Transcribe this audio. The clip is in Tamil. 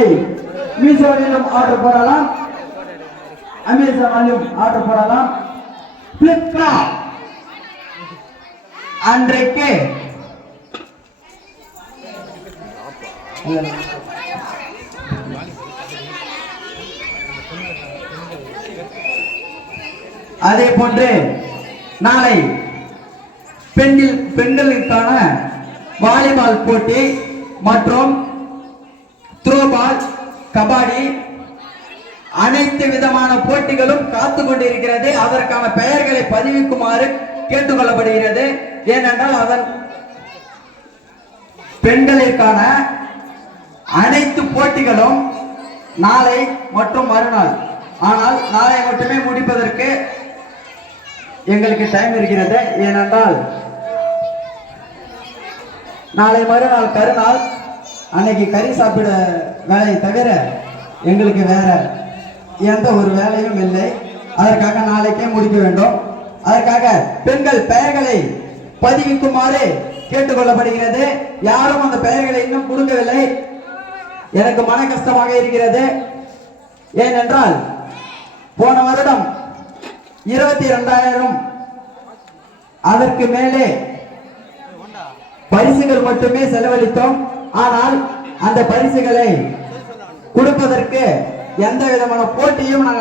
நாளை மீசோவிலும் ஆர்டர் போடலாம், அமேசானிலும் ஆர்டர் போடலாம், பிளிப்கார்ட் அன்றைக்கு அதே போன்று நாளை பெண்களுக்கான வாலிபால் போட்டி மற்றும் த்ரோபால், கபாடி அனைத்து விதமான போட்டிகளும் காத்து கொண்டிருக்கிறது. அதற்கான பெயர்களை பதிவிக்குமாறு கேட்டுக்கொள்ளப்படுகிறது. ஏனென்றால் அதன் பெண்களுக்கான அனைத்து போட்டிகளும் நாளை மற்றும் மறுநாள். ஆனால் நாளை மட்டுமே முடிப்பதற்கு எங்களுக்கு டைம் இருக்கிறது. ஏனென்றால் நாளை மறுநாள் கருநாள், அன்னைக்கு கறி சாப்பிட வேலையை தவிர எங்களுக்கு வேற எந்த ஒரு வேலையும் இல்லை. அதற்காக நாளைக்கே முடிக்க வேண்டும். அதற்காக பெண்கள் பெயர்களை பதிவிக்குமாறு கேட்டுக்கொள்ளப்படுகிறது. யாரும் அந்த பெயர்களை இன்னும் கொடுக்கவில்லை. எனக்கு மன கஷ்டமாக இருக்கிறது. ஏனென்றால் போன வருடம் 22,000 அதற்கு மேலே பரிசுகள் மட்டுமே செலவழித்தோம். ஆனால் அந்த பரிசுகளை கொடுப்பதற்கு எந்த விதமான போட்டியும் நாங்கள்